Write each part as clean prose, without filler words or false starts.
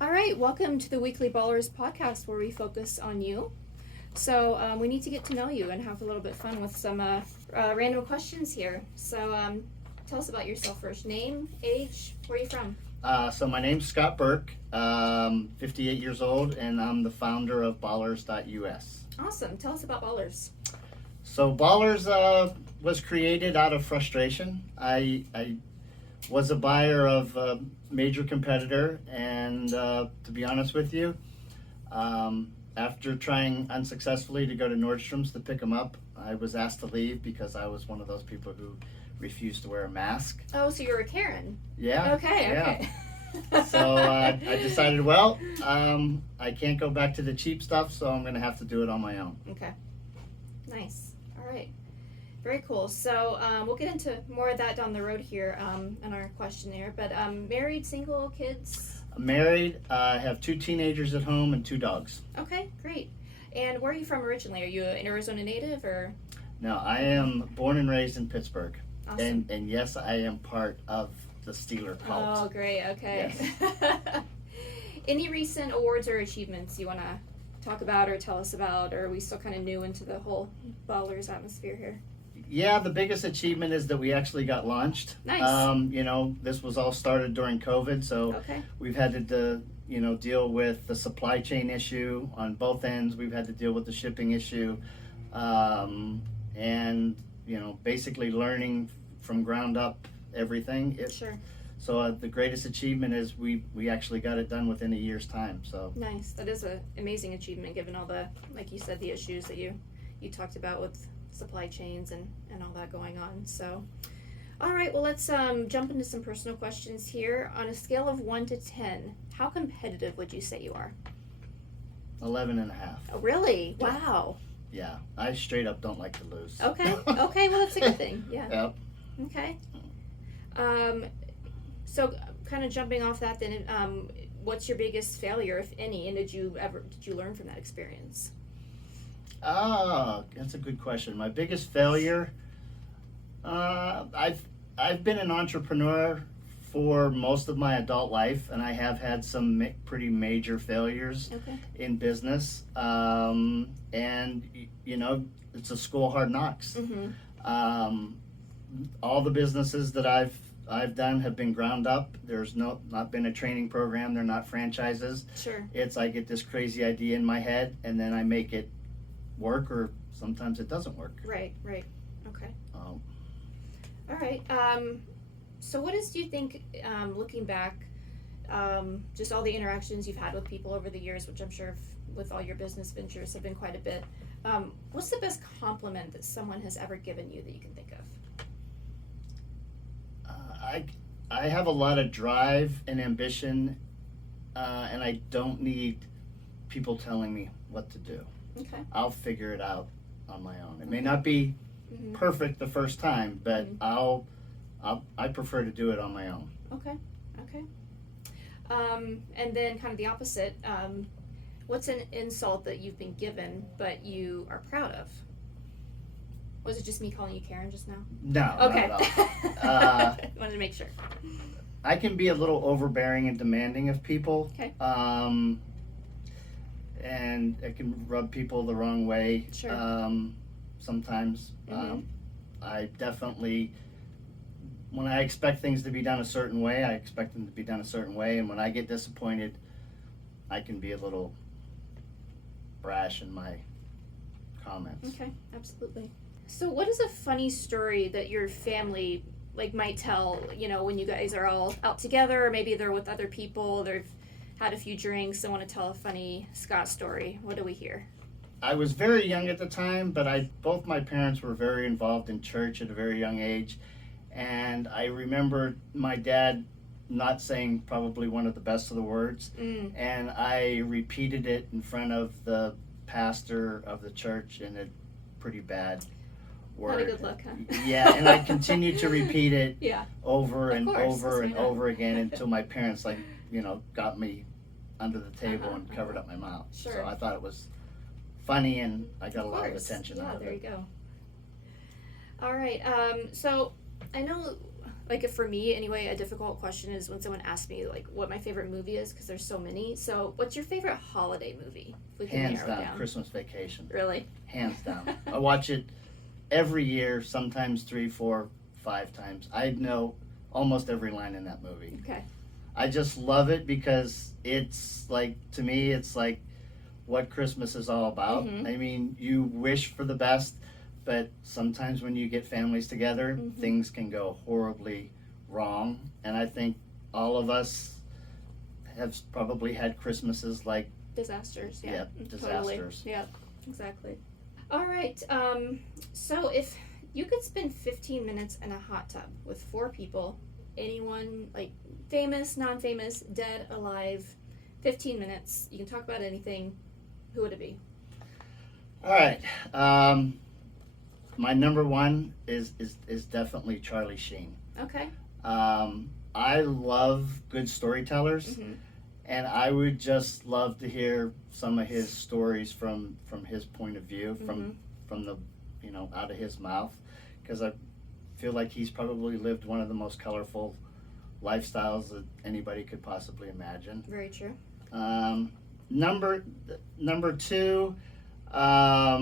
All right, welcome to the weekly Ballerz podcast where we focus on you. So we need to get to know you and have a little bit of fun with some random questions here. So tell us about yourself first. Name, age, where are you from? So my name's Scott Burke, 58 years old, and I'm the founder of Ballerz.us. Awesome. Tell us about Ballerz. So Ballerz was created out of frustration. I was a buyer of a major competitor, and to be honest with you, after trying unsuccessfully to go to Nordstrom's to pick them up, I was asked to leave because I was one of those people who refused to wear a mask. Oh, so you're a Karen. Yeah. Okay. So I decided, I can't go back to the cheap stuff, so I'm going to have to do it on my own. Okay. Nice. All right. Very cool. So we'll get into more of that down the road here in our questionnaire. But married, single, kids? Married. I have 2 teenagers at home and 2 dogs. Okay, great. And where are you from originally? Are you an Arizona native or? No, I am born and raised in Pittsburgh. Awesome. And yes, I am part of the Steeler cult. Oh, great. Okay. Yes. Any recent awards or achievements you want to talk about or tell us about, or are we still kind of new into the whole Ballerz atmosphere here? Yeah, the biggest achievement is that we actually got launched. Nice. This was all started during COVID, so Okay. we've had to deal with the supply chain issue on both ends. We've had to deal with the shipping issue, and basically learning from ground up everything. Sure. So the greatest achievement is we actually got it done within a year's time. So Nice. That is an amazing achievement given all the, like you said, the issues that you talked about with supply chains and all that going on. So, all right, well, let's jump into some personal questions here. On a scale of 1 to 10, how competitive would you say you are? 11 and a half. Oh, really? Yeah. Wow. Yeah, I straight up don't like to lose. Okay. Okay, well, that's a good thing. Yeah. Yep. Okay. So kind of jumping off that then, what's your biggest failure, if any, and did you learn from that experience? That's a good question. My biggest failure, I've been an entrepreneur for most of my adult life, and I have had some pretty major failures in business. And it's a school of hard knocks. Mm-hmm. All the businesses that I've done have been ground up. There's not been a training program. They're not franchises. Sure. It's I get this crazy idea in my head, and then I make it work, or sometimes it doesn't work. Right. Okay. All right. So what do you think, looking back, just all the interactions you've had with people over the years, which I'm sure with all your business ventures have been quite a bit, what's the best compliment that someone has ever given you that you can think of? I have a lot of drive and ambition, and I don't need people telling me what to do. Okay. I'll figure it out on my own. It may not be perfect the first time, but I prefer to do it on my own. Okay. And then kind of the opposite, what's an insult that you've been given but you are proud of? Was it just me calling you Karen just now? No, Okay. not at all. Wanted to make sure. I can be a little overbearing and demanding of people. Okay. And it can rub people the wrong way. Sure. Sometimes. I definitely, when I expect things to be done a certain way, I expect them to be done a certain way. And when I get disappointed, I can be a little brash in my comments. Okay, absolutely. So what is a funny story that your family might tell, when you guys are all out together, or maybe they're with other people, they've had a few drinks and want to tell a funny Scott story? What do we hear? I was very young at the time, but both my parents were very involved in church at a very young age. And I remember my dad not saying probably one of the best of the words. And I repeated it in front of the pastor of the church in a pretty bad word. Not a good look, huh? Yeah, and I continued to repeat it over Of and course, over and that's right. over again until my parents got me under the table and covered up my mouth. Sure. So I thought it was funny, and I got a lot of attention out of it. Yeah, there you go. All right. So I know like for me anyway, a difficult question is when someone asks me like what my favorite movie is, because there's so many. So what's your favorite holiday movie? If we can Hands narrow it down, Christmas Vacation. Really? Hands down. I watch it every year, sometimes 3, 4, 5 times. I know almost every line in that movie. Okay. I just love it because it's like, to me, it's like what Christmas is all about. Mhm. I mean, you wish for the best, but sometimes when you get families together, Mhm. things can go horribly wrong. And I think all of us have probably had Christmases like, Disasters. yeah, Totally. disasters. Yeah, exactly. All right. So if you could spend 15 minutes in a hot tub with 4 people, anyone like famous, non-famous, dead, alive, 15 minutes, you can talk about anything, who would it be? All right. My number one is definitely Charlie Sheen. Okay. I love good storytellers, Mhm. and I would just love to hear some of his stories from his point of view, from the, out of his mouth, because I feel like he's probably lived one of the most colorful lifestyles that anybody could possibly imagine. Very true. Number two, I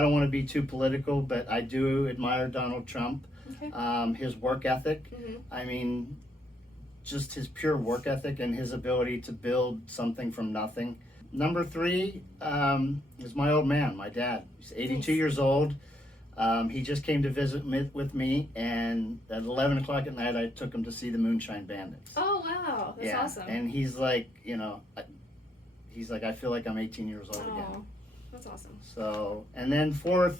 don't want to be too political, but I do admire Donald Trump. Okay. His work ethic. Mhm. I mean, just his pure work ethic and his ability to build something from nothing. Number 3 is my old man, my dad. He's 82 Nice. years old. He just came to visit with me, and at 11 o'clock at night, I took him to see the Moonshine Bandits. Oh wow, that's awesome. And he's like, I feel like I'm 18 years old again. Oh, that's awesome. So, and then 4th,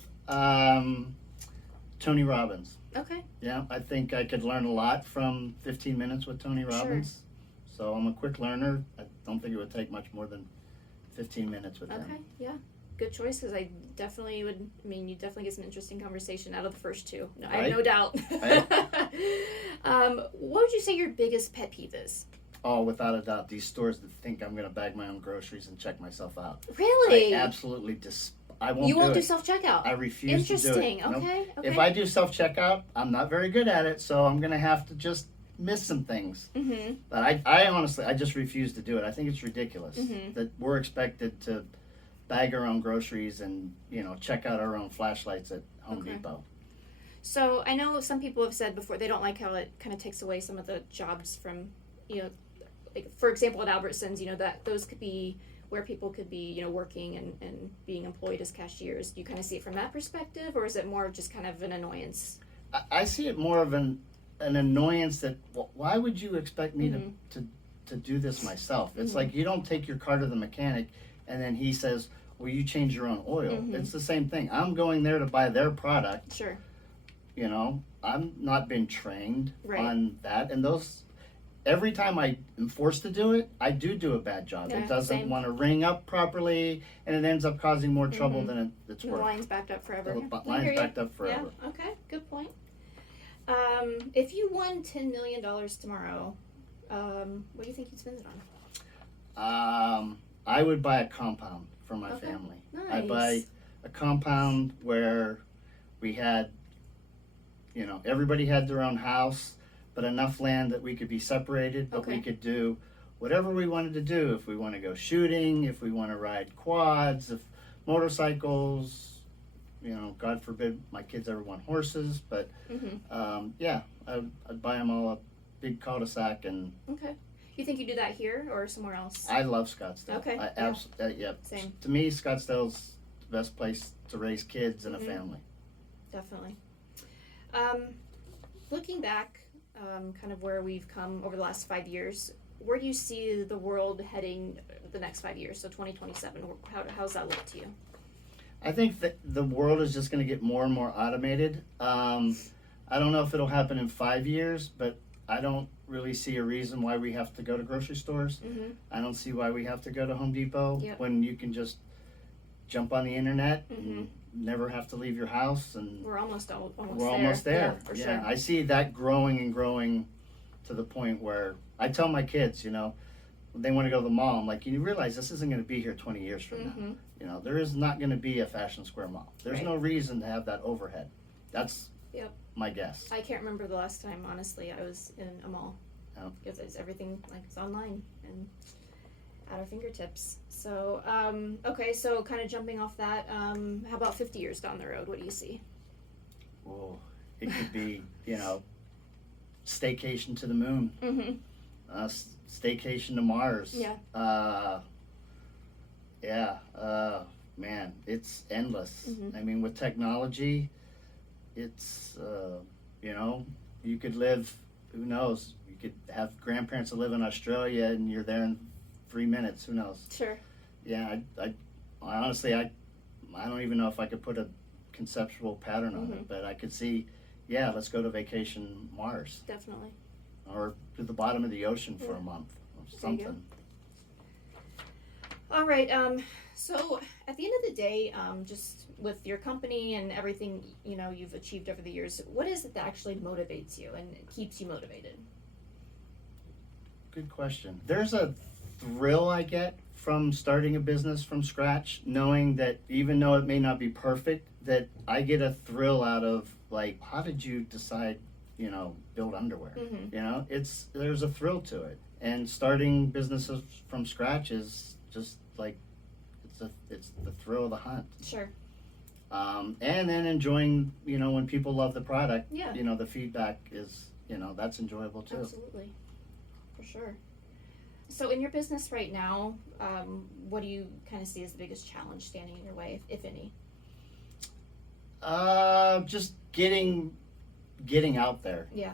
Tony Robbins. Okay. Yeah, I think I could learn a lot from 15 minutes with Tony Robbins. So I'm a quick learner. I don't think it would take much more than 15 minutes with him. Okay, yeah. Good choice, because I definitely would, you definitely get some interesting conversation out of the first 2. No, I have no doubt. Right. What would you say your biggest pet peeve is? Oh, without a doubt, these stores that think I'm going to bag my own groceries and check myself out. Really? I absolutely I won't You won't do it. self-checkout? I refuse to do it. Interesting, okay. If I do self-checkout, I'm not very good at it, so I'm going to have to just miss some things. Mm-hmm. But I honestly, I just refuse to do it. I think it's ridiculous Mhm. that we're expected to bag our own groceries and, check out our own flashlights at Home Okay. Depot. So I know some people have said before they don't like how it kind of takes away some of the jobs from, like for example at Albertsons, that those could be where people could be, working and being employed as cashiers. Do you kind of see it from that perspective, or is it more just kind of an annoyance? I see it more of an annoyance that, why would you expect me to do this myself? It's like you don't take your car to the mechanic and then he says, well, you change your own oil. It's the same thing. I'm going there to buy their product. Sure. I'm not been trained Right. on that. And every time I am forced to do it, I do a bad job. Yeah, It doesn't same. want to ring up properly, and it ends up causing more trouble than it's The worth. line's backed up forever. The Yeah, I line's hear ya. backed up forever. Yeah, okay, good point. If you won $10 million tomorrow, what do you think you'd spend it on? I would buy a compound for my Okay. family. Nice. I'd buy a compound where we had, everybody had their own house, but enough land that we could be separated, but we Okay. could do whatever we wanted to do. If we want to go shooting, if we want to ride quads, if motorcycles, God forbid my kids ever want horses, but I'd buy them all a big cul-de-sac, and Okay. You think you do that here or somewhere else? I love Scottsdale. Okay, I yeah. Same. To me, Scottsdale's the best place to raise kids and a family. Definitely. Looking back, kind of where we've come over the last 5 years, where do you see the world heading the next 5 years? So 2027, how's that look to you? I think that the world is just going to get more and more automated. I don't know if it'll happen in 5 years, but I don't really see a reason why we have to go to grocery stores. Mm-hmm. I don't see why we have to go to Home Depot Yep. when you can just jump on the internet Mm-hmm. and never have to leave your house, and We're almost we're almost there. Yeah, for Yeah, sure. I see that growing and growing to the point where I tell my kids, when they want to go to the mall, I'm like, you realize this isn't going to be here 20 years from Mm-hmm. now. There is not going to be a Fashion Square mall. There's Right. no reason to have that overhead. That's my guess. I can't remember the last time, honestly, I was in a mall. Oh. Because it's everything, like, it's online and at our fingertips. So, okay, so kind of jumping off that, how about 50 years down the road? What do you see? Oh, it could be, staycation to the moon, Mm-hmm. staycation to Mars. Yeah. Man, it's endless. Mm-hmm. I mean, with technology, it's, you could live, who knows, you could have grandparents that live in Australia and you're there in 3 minutes, who knows. Sure. Yeah, I honestly, I don't even know if I could put a conceptual pattern on it, but I could see, let's go to vacation Mars. Definitely. Or to the bottom of the ocean for a month or There you go. something. All right. So at the end of the day, just with your company and everything you've achieved over the years, what is it that actually motivates you and keeps you motivated? Good question. There's a thrill I get from starting a business from scratch, knowing that even though it may not be perfect, that I get a thrill out of, like, how did you decide, build underwear? Mm-hmm. There's a thrill to it. And starting businesses from scratch is just like, it's the thrill of the hunt. Sure. And then enjoying, when people love the product, Yeah. The feedback is, that's enjoyable too. Absolutely. For sure. So in your business right now, what do you kind of see as the biggest challenge standing in your way, if any? Just getting out there. Yeah.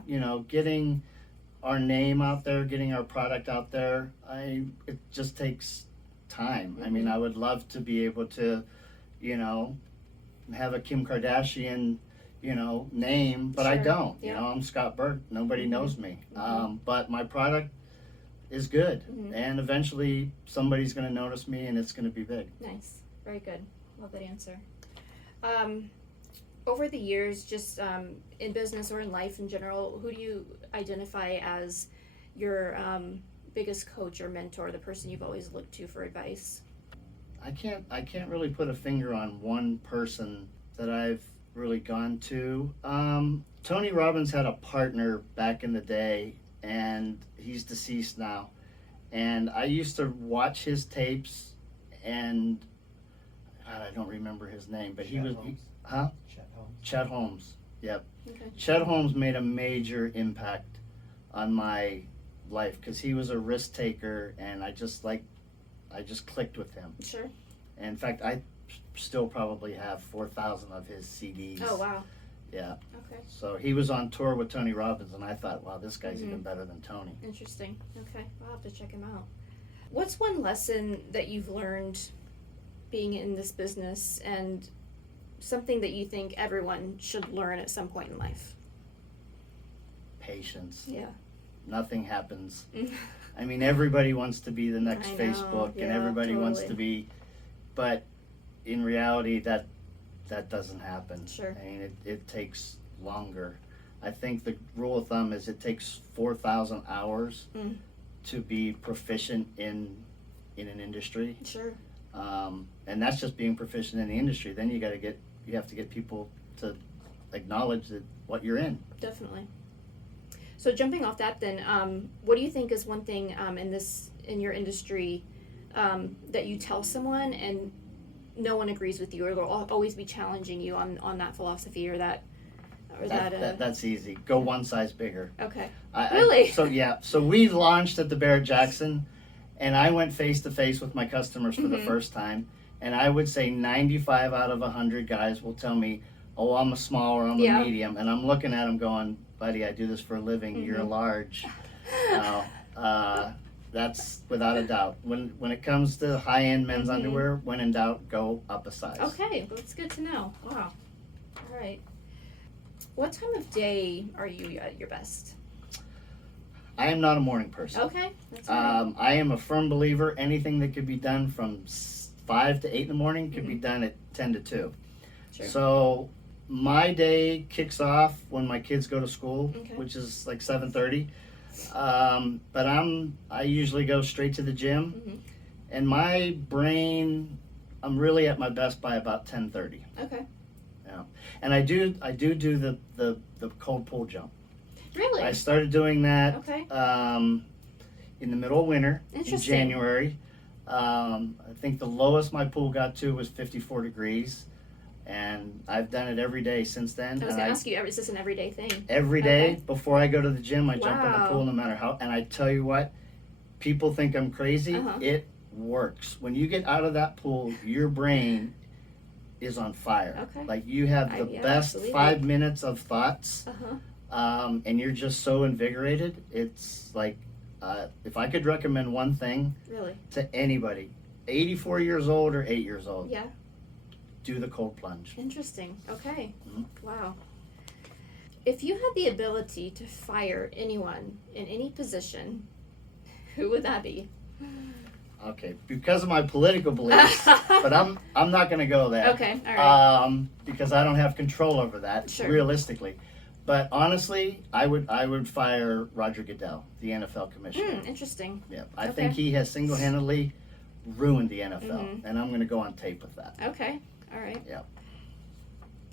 Getting our name out there, getting our product out there. It just takes time. I mean, I would love to be able to, have a Kim Kardashian, name, but I Sure. don't. Yeah. I'm Scott Burke. Nobody knows me. Mm-hmm. But my product is good, Mm-hmm. and eventually somebody's going to notice me, and it's going to be big. Nice. Very good. Love that answer. Over the years, just in business or in life in general, who do you identify as your biggest coach or mentor, the person you've always looked to for advice? I can't really put a finger on one person that I've really gone to. Tony Robbins had a partner back in the day, and he's deceased now. And I used to watch his tapes, and God, I don't remember his name, but Chet Holmes. Chet Holmes. Yep. Okay. Chet Holmes made a major impact on my life because he was a risk taker, and I just clicked with him. Sure. And in fact, I still probably have 4,000 of his CDs. Oh, wow. Yeah. Okay. So he was on tour with Tony Robbins, and I thought, wow, this guy's even better than Tony. Interesting. Okay. I'll have to check him out. What's one lesson that you've learned being in this business and something that you think everyone should learn at some point in life? Patience. Yeah. Nothing happens. I mean, everybody wants to be the next I know, Facebook, and yeah, everybody wants totally. to be, but in reality, that doesn't happen. Sure. I mean, it takes longer. I think the rule of thumb is it takes 4,000 hours to be proficient in an industry. Sure. And that's just being proficient in the industry. Then you have to get people to acknowledge that what you're in. Definitely. So jumping off that, then, what do you think is one thing in your industry that you tell someone and no one agrees with you, or they'll always be challenging you on that philosophy or that? That's easy. Go one size bigger. Okay. Really? So we launched at the Barrett Jackson, and I went face to face with my customers for the first time, and I would say 95 out of 100 guys will tell me, "Oh, I'm a small or I'm a medium," and I'm looking at them going, "Buddy, I do this for a living. You're a large." That's without a doubt. When it comes to high-end men's underwear, when in doubt, go up a size. Okay, that's good to know. Wow. All right. What time of day are you at your best? I am not a morning person. Okay, that's all right. I am a firm believer. Anything that could be done from 5 to 8 in the morning could be done at 10 to 2. Sure. So my day kicks off when my kids go to school, Okay. which is like 7:30. But I usually go straight to the gym, and my brain, I'm really at my best by about 10:30. Okay. And I do the cold pool jump. Really? I started doing that Okay. in the middle of winter in Interesting. January. I think the lowest my pool got to was 54 degrees, and I've done it every day since then. I was And gonna ask you, is this an everyday thing? every day Okay. before I go to the gym, I jump in the Wow. pool no matter how. And I tell you what, people think I'm crazy. Uh-huh. It works. When you get out of that pool, your brain is on fire. Okay. Like you have the Yeah, best absolutely. 5 minutes of thoughts, Uh-huh. and you're just so invigorated. It's like, if I could recommend one thing Really? to anybody, 84 years old or 8 years old, Yeah. do the cold plunge. Interesting. Okay. Mhm. Wow. If you had the ability to fire anyone in any position, who would that be? Okay, because of my political beliefs, but I'm not going to go there. Okay. All right. Because I don't have control over that, Sure. realistically. But honestly, I would fire Roger Goodell, the NFL commissioner. Interesting. Yeah, I Okay. think he has single-handedly ruined the NFL, Mhm. and I'm going to go on tape with that. Okay. All right. Yeah.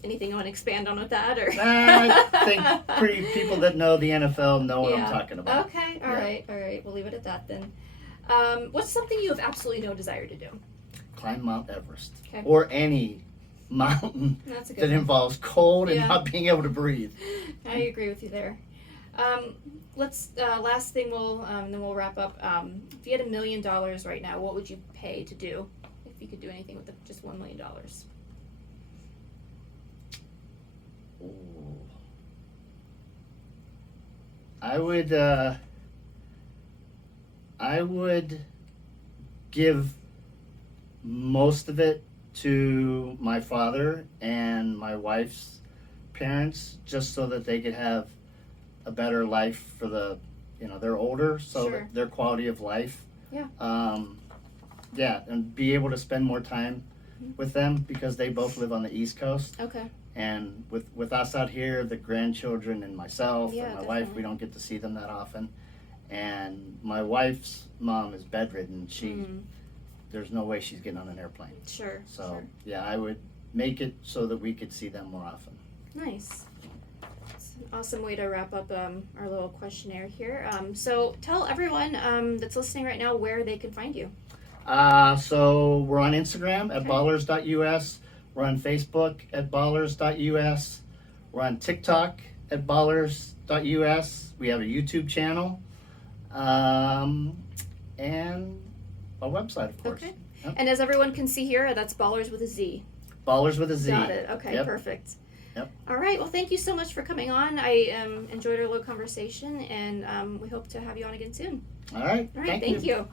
Anything you want to expand on with that, or? I think people that know the NFL know what Yeah. I'm talking about. Okay. All Yeah. right. All right. We'll leave it at that then. What's something you have absolutely no desire to do? Climb Mount Everest, Okay. or any mountain That's a good that one. involves cold and Yeah. not being able to breathe. I agree with you there. Let's last thing then we'll wrap up. If you had $1 million right now, what would you pay to do if you could do anything with just $1 million? Ooh. I would give most of it to my father and my wife's parents, just so that they could have a better life for they're older, so Sure. that their quality of life. Yeah. Yeah, and be able to spend more time with them, because they both live on the East Coast. Okay. And with us out here, the grandchildren and myself Yeah, and my wife, definitely. we don't get to see them that often. And my wife's mom is bedridden. There's no way she's getting on an airplane. Sure. So Sure. yeah, I would make it so that we could see them more often. Nice. It's an awesome way to wrap up our little questionnaire here. So tell everyone that's listening right now where they can find you. So we're on Instagram at Okay. ballerz.us. We're on Facebook at ballerz.us. We're on TikTok at ballerz.us. We have a YouTube channel. And a website, of course. Okay. Yep. And as everyone can see here, that's Ballerz with a Z. Ballerz with a Z. Got it. Okay, Yep. perfect. Yep. All right. Well, thank you so much for coming on. I enjoyed our little conversation, and we hope to have you on again soon. All right. All right. Thank you.